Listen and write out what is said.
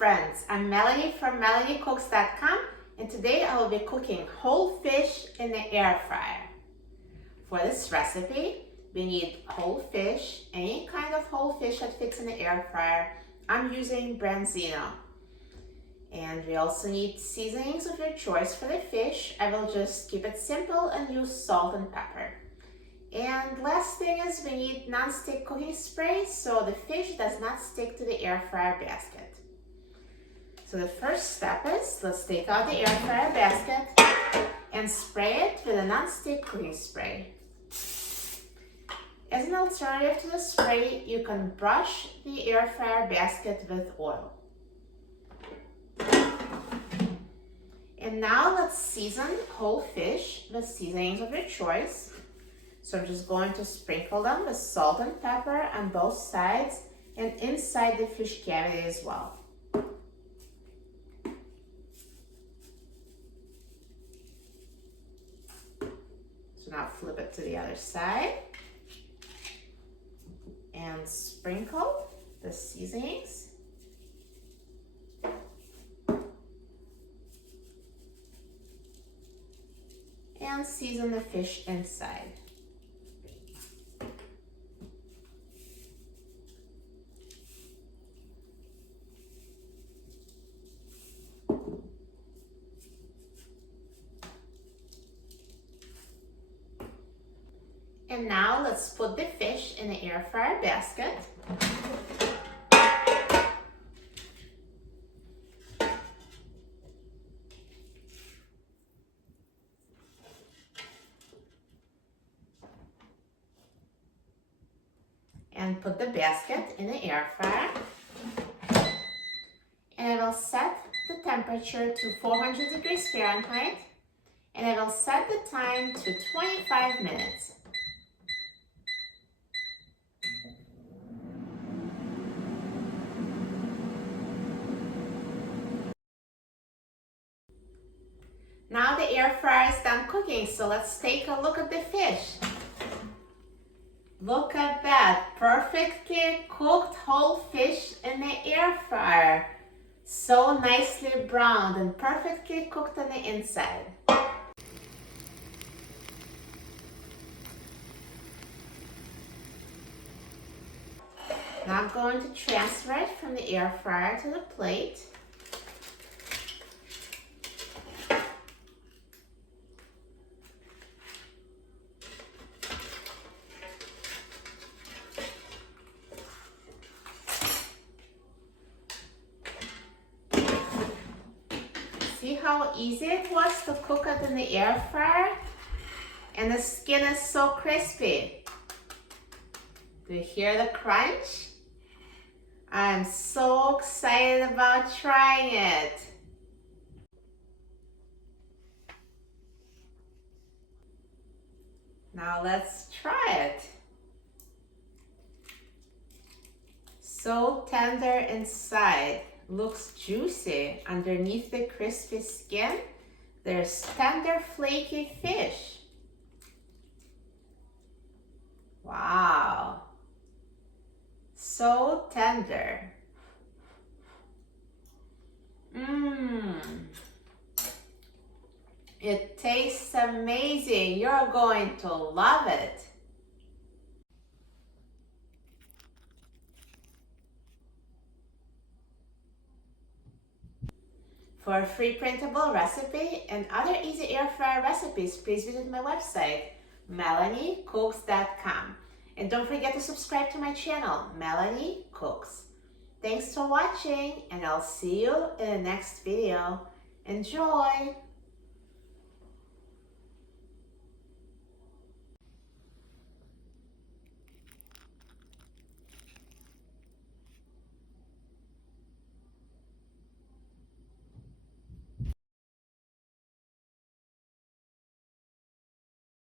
friends, I'm Melanie from MelanieCooks.com, and today I will be cooking whole fish in the air fryer. For this recipe, we need whole fish, any kind of whole fish that fits in the air fryer. I'm using branzino. And we also need seasonings of your choice for the fish. I will just keep it simple and use salt and pepper. And last thing is we need non-stick cooking spray so the fish does not stick to the air fryer basket. So the first step is, let's take out the air fryer basket and spray it with a non-stick cooking spray. As an alternative to the spray, you can brush the air fryer basket with oil. And now let's season whole fish with seasonings of your choice. So I'm just going to sprinkle them with salt and pepper on both sides and inside the fish cavity as well. So now flip it to the other side and sprinkle the seasonings. And season the fish inside. And now let's put the fish in the air fryer basket. And put the basket in the air fryer. And I will set the temperature to 400 degrees Fahrenheit. And I will set the time to 25 minutes. Now the air fryer is done cooking, so let's take a look at the fish. Look at that, perfectly cooked whole fish in the air fryer. So nicely browned and perfectly cooked on the inside. Now I'm going to transfer it from the air fryer to the plate. See how easy it was to cook it in the air fryer? And the skin is so crispy. Do you hear the crunch? I'm so excited about trying it. Now let's try it. So tender inside. Looks juicy underneath the crispy skin. There's tender, flaky fish. Wow. So tender. It tastes amazing. You're going to love it. For a free printable recipe and other easy air fryer recipes, please visit my website, MelanieCooks.com. And don't forget to subscribe to my channel, Melanie Cooks. Thanks for watching, and I'll see you in the next video. Enjoy!